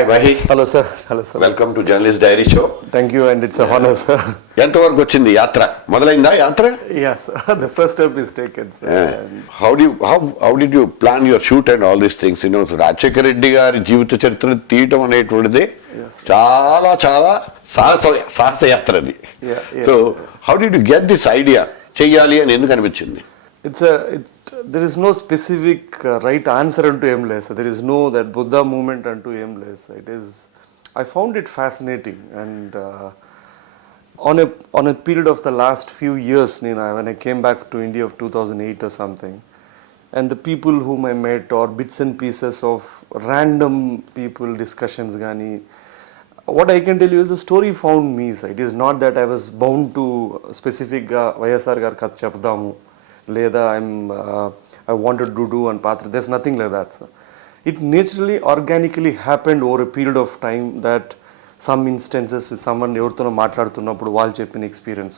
Hi, Mahi. Hello, sir. Hello, sir. Welcome to Journalist Diary Show. Thank you, and it's a honor, sir. ఎంతవరకు వచ్చింది యాత్ర? మొదలైందా యాత్ర? Yes, the first step is taken, sir. And How did you plan your shoot and all these things? You know, Rajasekhara Reddy గారి జీవిత చరిత్ర తీయటం అనేటువంటిది చాలా చాలా సాహస యాత్ర అది. So how did you get this idea? చెయ్యాలి అని ఎందుకు అనిపించింది? there is no specific right answer unto aimless. There is no that Buddha movement unto aimless. I found it fascinating, and on a period of the last few years, when I came back to India of 2008 or something, and the people whom I met, or bits and pieces of random people discussions, gani, what I can tell you is the story found me. So it is not that I was bound to specific YSR gar kath chepdamu. Leda I wanted to do and patra. There's nothing like that, sir. It naturally, organically happened over a period of time that some instances with someone evarthono maatladutunnappudu వాళ్ళు చెప్పిన experience.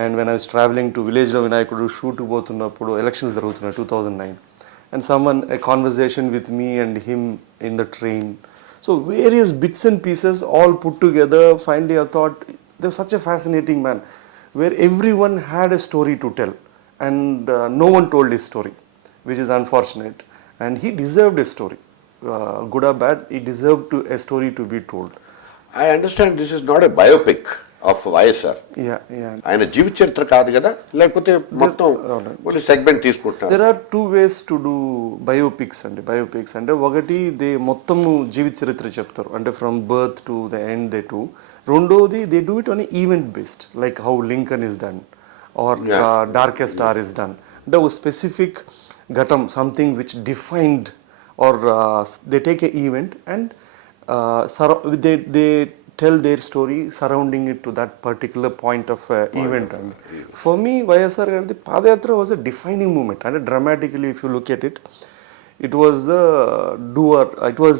And when I was traveling to village lo Vinaykudu shoot పోతున్నప్పుడు elections జరుగుతున్నాయి 2009, and a conversation with me and him in the train. So various bits and pieces all put together. Finally I thought there's such a fascinating man where everyone had a story to tell, and no one told his story, which is unfortunate, and he deserved a story, good or bad. He deserved a story to be told. I understand this is not a biopic of YSR. Yeah. ఆయన జీవిత చరిత్ర కాదు కదా, లేకపోతే మొత్తం ఒక segment తీసుకుంటారు. There are two ways to do biopics అంటే ఒకటి దే మొత్తం జీవిత చరిత్ర చెప్తారు, అంటే from birth to the end they to. రెండోది they do it on event based, like how Lincoln is done or Darkest Star is done. The specific ghatam, something which defined, or they take an event and they tell their story surrounding it to that particular point of event. And for me, YSR the Padayatra was a defining moment, and dramatically, if you look at it, it was it was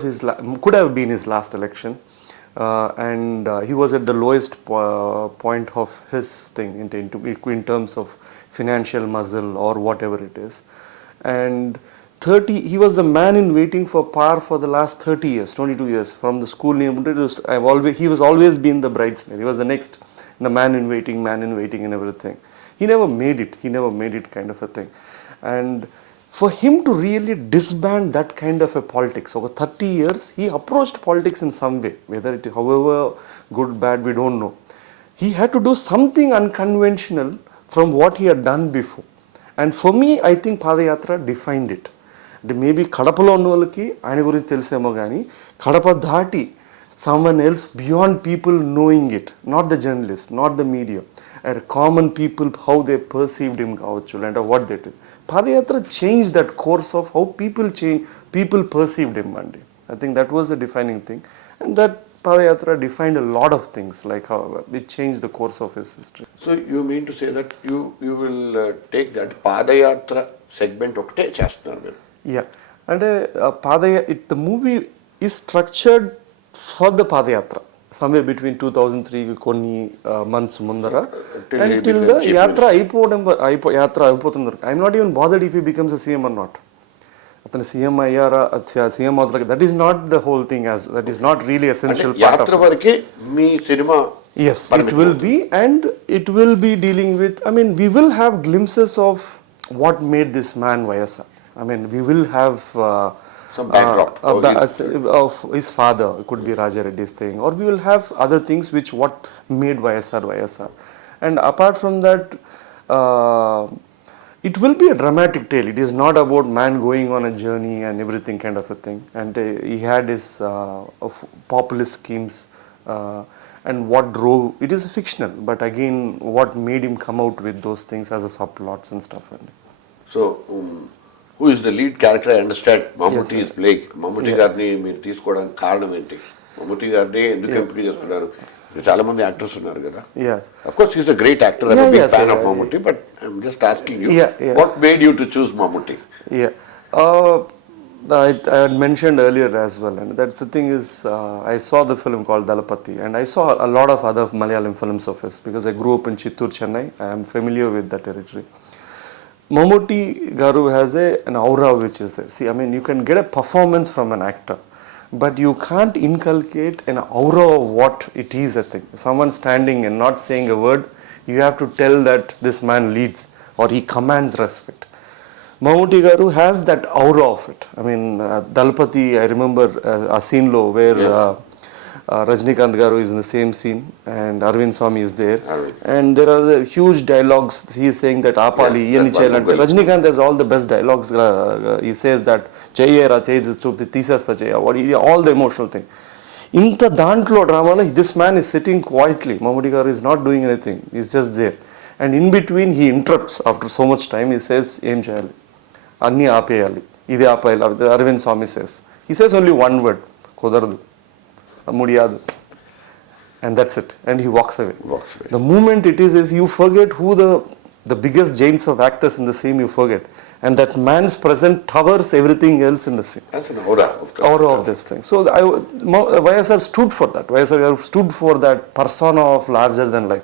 could have been his last election. And he was at the lowest point of his thing in terms of financial muscle or whatever it is. And he was the man in waiting for power for the last 30 years, 22 years. From the school name, he was always been the bridesmaid. He was the next, the man in waiting and everything. He never made it kind of a thing. And for him to really disband that kind of a politics over 30 years, he approached politics in some way, whether it, however good, bad, we don't know. He had to do something unconventional from what he had done before. And for me, I think Padayatra defined it. Maybe Kadapalo ఉన్న వాళ్ళకి ఆయన గురించి తెలిసేమో కానీ కడప దాటి someone else beyond people knowing it, not the journalist, not the media, and common people, how they perceived him and what they did. Padayatra changed that course of how people perceived him one day. I think that was a defining thing, and that Padayatra defined a lot of things, like how it changed the course of his history. So you mean to say that you will take that Padayatra segment ఒకటే చేస్తున్నారు మీరు? Yeah, and the movie is structured for the Padayatra. Somewhere between 2003 కొన్ని months ముందర until the యాత్ర అయిపోతుంది. I'm not even bothered if he becomes a CM or not. అతను CM అయ్యారా, CM అవుతారు, that is not the whole thing, that is not really essential part యాత్ర వరకే మీ cinema. Yes, it will be, and it will be dealing with, we will have glimpses of what made this man YSR. We will have some backdrop of his father, it could be Raja Reddy's thing, or we will have other things which what made YSR. And apart from that, it will be a dramatic tale. It is not about man going on a journey and everything kind of a thing. And he had his populist schemes, and what drove it is fictional, but again what made him come out with those things as a subplots and stuff. So who is the lead character? I understand Mammootty is playing. Mammootty గారిని మీరు తీసుకోవడానికి కారణం ఏంటి? Mammootty గారిని ఎందుకు ఎంపిక చేసుకున్నారు? చాలా మంది యాక్టర్స్ ఉన్నారు కదా. Yes, of course he is a great actor. I'm a big fan of Mammootty, but I'm just asking you, what made you to choose Mammootty? I had mentioned earlier as well, and that's the thing is, I saw the film called Dalapati, and I saw a lot of other Malayalam films of his, because I grew up in Chittoor, Chennai. I am familiar with that territory. Mammootty Garu has an aura which is there. See, you can get a performance from an actor, but you can't inculcate an aura of what it is as thing. Someone standing and not saying a word, you have to tell that this man leads or he commands respect. Mammootty garu has that aura of it. I mean, Dalpati, I remember a scene lo where Rajnikant garu is in the same scene and Arvind Swamy is there, and there are the huge dialogues. He is saying that Apali, Yeni Chayalante. Rajnikant has all the best dialogues. He says that Chayera, Tisasta Chaya, all the emotional thing. Inta dantlo drama, this man is sitting quietly. Mammootty garu is not doing anything. He's just there. And in between he interrupts after so much time. He says, Em chayali. Anni aapeyali. Ide aapeyali. Arvind Swamy says. He says only one word. Kudaradu. Mudiyadu. And that's it. And he walks away. The moment it is you forget who the biggest giants of actors in the scene you forget. And that man's presence towers everything else in the scene. That's an aura of this thing. So YSR stood for that. YSR stood for that persona of larger than life.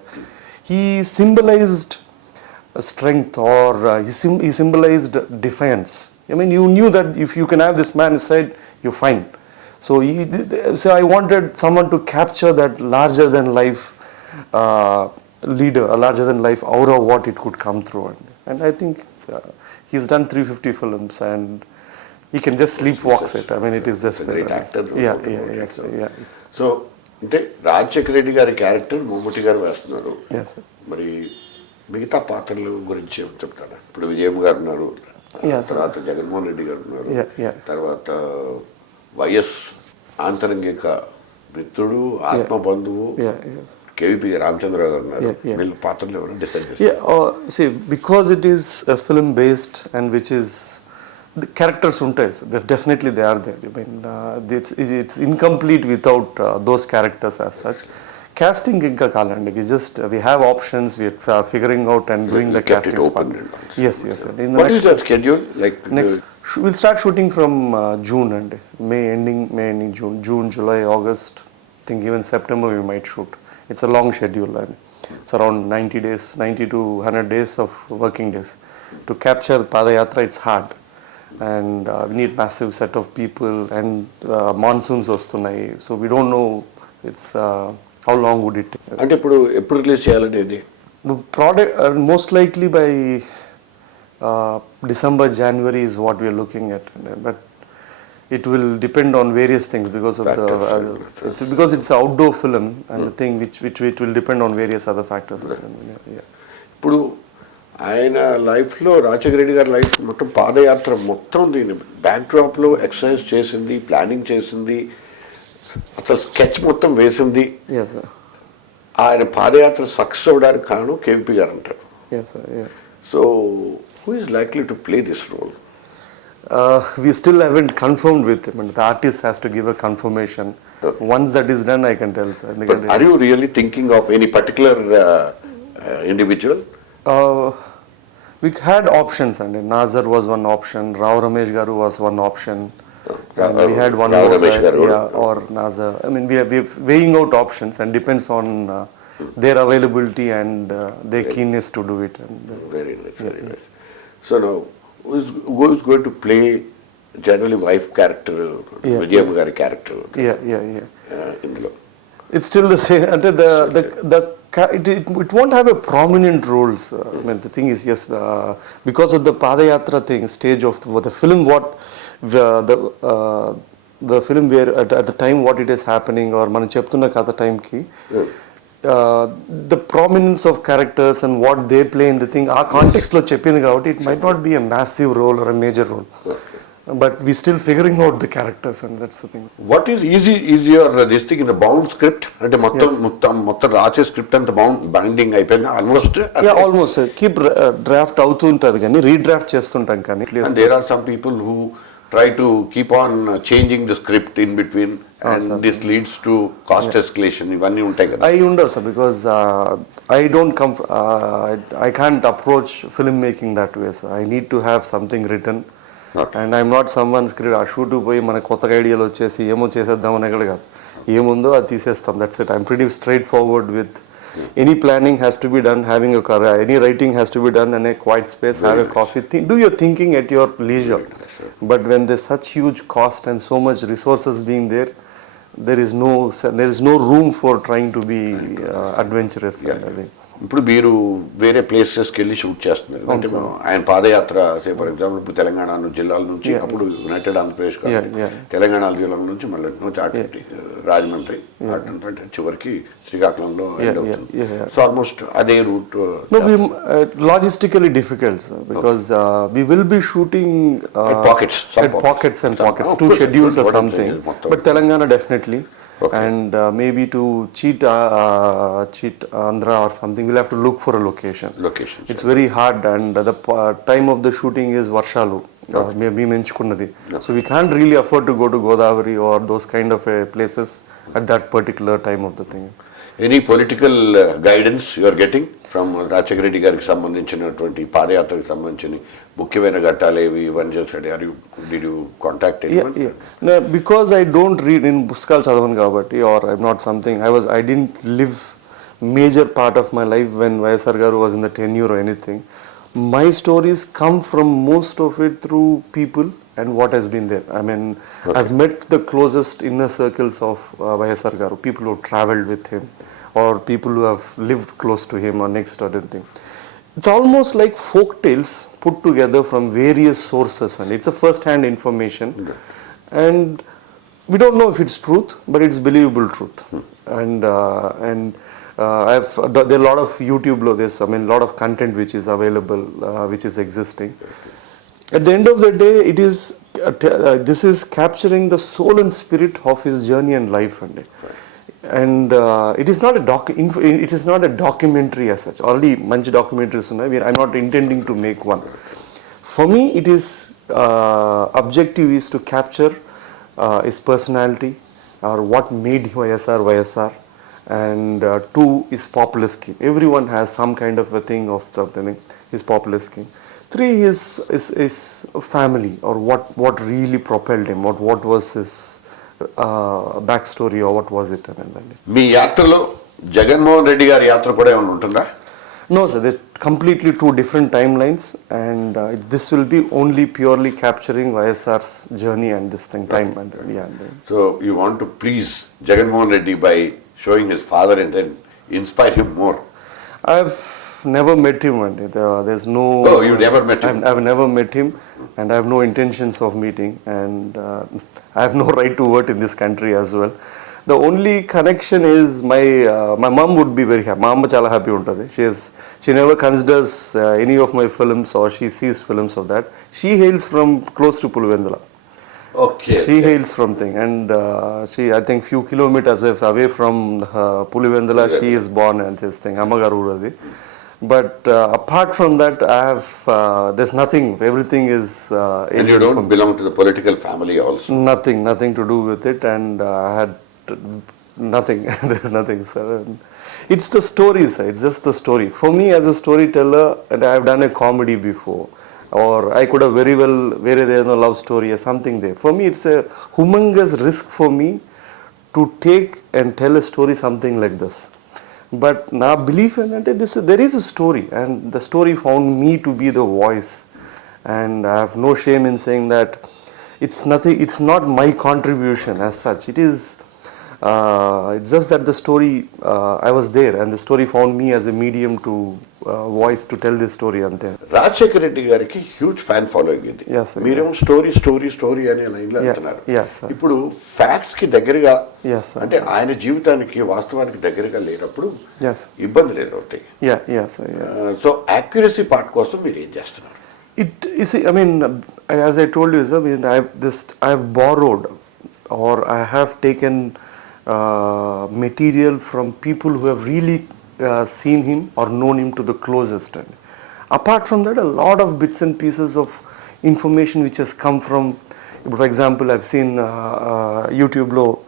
He symbolized strength, or he symbolized defiance. I mean, you knew that if you can have this man inside, you're fine. So I wanted someone to capture that larger than life leader, a larger than life aura, what it could come through. And I think he's done 350 films and he can just sleepwalk it. I mean, it is just a great actor. Yeah. So, అంటే రాజశేఖర రెడ్డి గారి character Mammootty గారు వేస్తున్నారు. మరి మిగతా పాత్రల గురించి చెప్తారా? ఇప్పుడు విజయం గారు ఉన్నారు, తర్వాత జగన్మోహన్ రెడ్డి గారు ఉన్నారు, తర్వాత వైఎస్ ఆంతరంగిక మిత్రుడు, ఆత్మ బంధువు కేవీపీ రామచంద్రరావు గారు ఉన్నారు. వీళ్ళ పాత్రలు ఎవరైనా డిసైడ్ చేస్తారు? Because it is a film based and which is the characters ఉంటాయి, so definitely they are there. I mean, it's incomplete without those characters as such. Casting ఇంకా కాలండి. We have options. We are figuring out and doing the casting part. Yes. What is your schedule? Like next, we'll start shooting from June and May ending June, July, August. I think even September we might shoot. It's a long schedule and it's around 90 to 100 days of working days. To capture Padayatra, it's hard. And we need massive set of people and monsoons వస్తున్నాయి, so we don't know how long would it take. అంటే ఎప్పుడు release చేయాలనేది product most likely by December, January is what we are looking at, but it will depend on various things because of because it's an outdoor film and the thing which it will depend on various other factors. ఇప్పుడు ఆయన లైఫ్లో, రాజశేఖర రెడ్డి గారి life మొత్తం పాదయాత్ర మొత్తం దీన్ని బ్యాక్డ్రాప్లో exercise చేసింది, planning చేసింది, అసలు స్కెచ్ మొత్తం వేసింది. ఆయన పాదయాత్ర సక్సెస్ అవ్వడానికి కారణం కేవీపీ గారు అంటారు. So who is likely to play this role? We still haven't confirmed with him, and the artist has to give a confirmation. Once that is done, I can tell, sir. But are you really thinking of any particular individual? We had options, and Nazar was one option, Rao Ramesh Garu was one option, and we had one more, or Nazar. I mean, we are weighing out options, and depends on their availability and their keenness to do it. And, very nice. So now, who is going to play generally wife character, Vijayam Gari character? Indulo. It's still the same. It won't have a prominent role. I mean, the thing is, yes, because of the Padayatra thing, stage of the film, the film where at the time what it is happening, or man cheptunna kada time ki, the prominence of characters and what they play in the thing, our context lo cheppindi kabatti, it might not be a massive role or a major role. But we still figuring out the characters, and that's the thing. What is easier this thing in the bound script? అంటే మొత్తం రాసే script అంత binding అయిపోయింది almost. Almost keep draft అవుతుంటది కానీ రీడ్రాఫ్ట్ చేస్తుంటాం కానీ. And there are some people who try to keep on changing the script in between, and this leads to cost escalation. ఇవన్నీ ఉంటాయి కదా. I ఉండవు sir, because I can't approach film making that way, sir. I need to have something written. And I'm not someone script, ఆ shoot పోయి మన కొత్తగా ఐడియాలు వచ్చేసి ఏమో చేసేద్దామని ఎక్కడ కాదు, ఏముందో అది తీసేస్తాం, that's it. I'm pretty straight forward with any planning has to be done, having a car, any writing has to be done in a quiet space, have a coffee, do your thinking at your leisure. But when there's such huge cost and so much resources being there, there is no room for trying to be adventurous. I think. ఇప్పుడు మీరు వేరే ప్లేసెస్కి వెళ్ళి shoot చేస్తున్నారు అంటే ఆయన పాదయాత్ర for example ఇప్పుడు తెలంగాణ జిల్లాల నుంచి అప్పుడు యునైటెడ్ ఆంధ్రప్రదేశ్ కాదు తెలంగాణ జిల్లాల నుంచి మళ్ళీ నుంచి అటు రాజమండ్రి అటు చివరికి శ్రీకాకుళంలో ఎండ్ అవుతుంది సో ఆల్మోస్ట్ అదే route logistically difficult because we will be shooting pockets and pockets 2 schedules or something but Telangana definitely. Okay. And maybe to cheat Andhra or something, we'll have to look for a location. It's very hard, and the time of the shooting is Varshalu. We mentioned so we can't really afford to go to Godavari or those kind of places at that particular time of the thing. Any political guidance you are getting from Rajshekar Reddy గారికి సంబంధించినటువంటి పాదయాత్రకు సంబంధించిన ముఖ్యమైన ఘట్టాలు ఏవి ఇవన్నీ చేస్తాడు did you contact anyone? No, because I don't read in పుస్తకాలు చదవను కాబట్టి or I'm not something I didn't live major part of my life when YSR garu was in the tenure or anything. My stories come from most of it through people and what has been there. I mean, I've met the closest inner circles of YSR garu, people who traveled with him or people who have lived close to him or next or anything. It's almost like folk tales put together from various sources, and it's a first-hand information. And we don't know if it's truth, but it's believable truth. And there are a lot of YouTube, a lot of content which is available, which is existing. At the end of the day, it is this is capturing the soul and spirit of his journey and life, and it is not a documentary as such. Already manchi documentaries unnai. I'm not intending to make one. For me, it is objective is to capture his personality or what made YSR. And 2 is populist king. Everyone has some kind of a thing of something. His populist king. 3 is family or what really propelled him. What was his backstory or what was it? మీ యాత్రలో జగన్మోహన్ రెడ్డి గారి యాత్ర కూడా ఏమైనా ఉంటుందా? No, sir. They're completely 2 different timelines, and this will be only purely capturing YSR's journey and this thing time. So you want to please Jagannath Reddy by showing his father and then inspire him more? I've never met him, and there's no. Oh, you've never met him? I've never met him, and I have no intentions of meeting, and I have no right to vote in this country as well. The only connection is my mom would be very happy. My mom chala happy untadi. She never considers any of my films or she sees films of that. She hails from close to Pulivendula. Okay. She hails from thing, and she I think few kilometers away from Pulivendula. She is born and this thing Amagaru uradi. But apart from that, I have there's nothing. Everything is. And you don't belong to the political family also. Nothing to do with it, and I had nothing. There's nothing, sir. It's the story, sir. It's just the story. For me, as a storyteller, and I have done a comedy before. Or I could have very well, there's no love story or something there. For me, it's a humongous risk for me to take and tell a story something like this. But now belief in that there is a story, and the story found me to be the voice. And I have no shame in saying that it's nothing. It's not my contribution as such. It's just that the story I was there, and the story found me as a medium to voice to tell this story. Ante Rajshekar Reddy gariki huge fan following idi. Yes, sir. Meeram story ane line lo antunnaru. Yes, sir. Ippudu facts ki daggaraga yes, sir. ante ayana jeevithaniki vastavaniki daggaraga lenappudu yes, ibbandi ledu avutayi. Yes, sir. So accuracy part kosam meer em chestunaru? You see, I mean, as I told you, sir, I have borrowed or I have taken material from people who have really seen him or known him to the closest. And apart from that, a lot of bits and pieces of information which has come from, for example, I've seen YouTube low,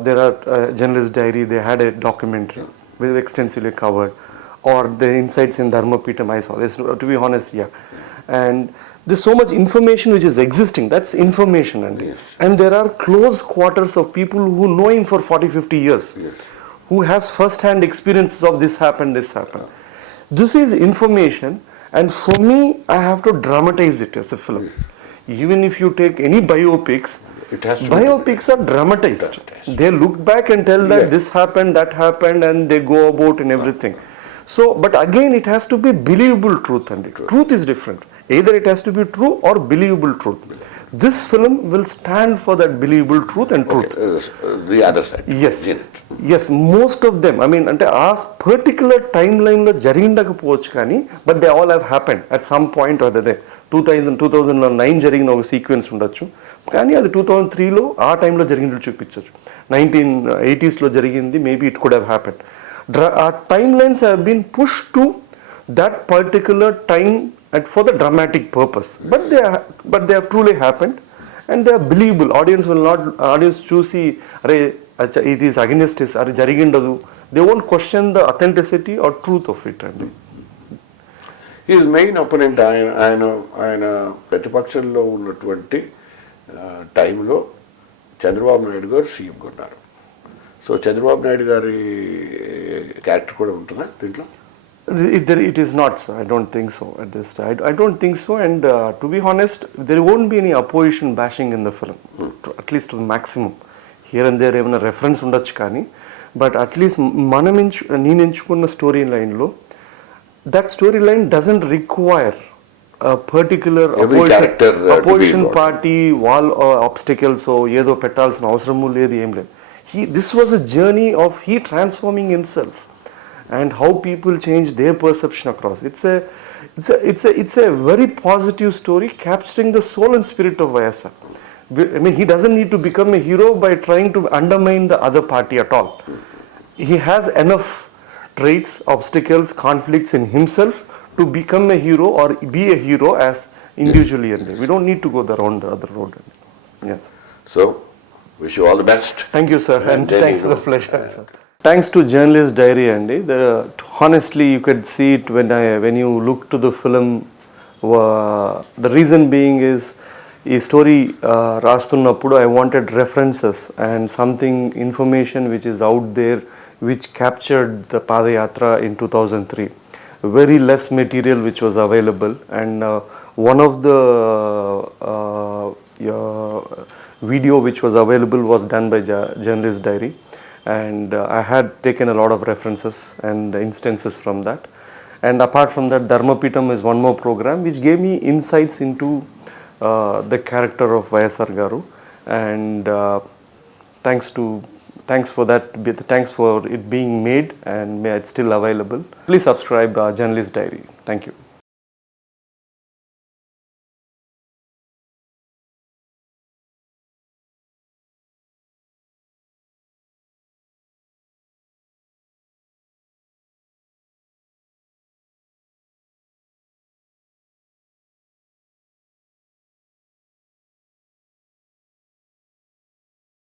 there are journalist diary, they had a documentary very extensively covered, or the insights in Dharmapeetham I saw. This, to be honest, and there's so much information which is existing. That's information, and there are close quarters of people who know him for 40-50 years, who who has first-hand experiences of this happened, this happened. This is information, and for me, I have to dramatize it as a film. Even if you take any biopics, It has to be biopics are dramatized. They look back and tell that this happened, that happened, and they go about and everything. So, but again, it has to be believable truth, and truth is different. Either it has to be true or believable truth. This film will stand for that believable truth and truth. The other side. Yes. Isn't it? Yes, most of them. I mean, అంటే ఆ particular time లైన్లో జరిగిండకపోవచ్చు కానీ but they all have happened at some point అదే 2009 జరిగిన ఒక sequence ఉండొచ్చు, కానీ అది 2003లో ఆ టైంలో జరిగినట్టు చూపించవచ్చు. 1980s జరిగింది, maybe it could have happened. ఆ timelines have been push to that particular time and for the dramatic purpose, but they have truly happened, and they are believable. Audience choose it is against this are jarigindadu. They won't question the authenticity or truth of it. And his main opponent ఆయన ప్రతిపక్షంలో ఉన్నటువంటి టైంలో చంద్రబాబు నాయుడు గారు సీఎంగా ఉన్నారు. So Chandrababu Naidu గారి character కూడా ఉంటుందా దీంట్లో? It is not, sir. I don't think so at this time. I don't think so, and to be honest, there won't be any opposition bashing in the film, at least to the maximum. Here and there, even a reference ఉండొచ్చు కానీ, but at least నేను ఎంచుకున్న story లైన్లో that storyline doesn't require a particular opposition party wall obstacles so ఏదో పెట్టాల్సిన అవసరము లేదు, ఏం లేదు. This was a journey of he transforming himself and how people change their perception across. It's a very positive story capturing the soul and spirit of YSR. I mean, he doesn't need to become a hero by trying to undermine the other party at all. He has enough traits, obstacles, conflicts in himself to become a hero or be a hero as individually. We don't need to go around the other road. Yes. So, wish you all the best. Thank you, sir, and thanks for the pleasure, sir. Thanks to Journalist Diary, Andy. Honestly, you could see it when you look to the film. The reason being is, ఈ story రాస్తున్నప్పుడు I wanted references and something information which is out there which captured the Padayatra in 2003. Very less material which was available, and one of the video which was available was done by Journalist Diary. And I had taken a lot of references and instances from that. And apart from that, Dharmapitam is one more program which gave me insights into the character of YSR Garu. And thanks for that. Thanks for it being made, and it's still available. Please subscribe Journalist Diary. Thank you.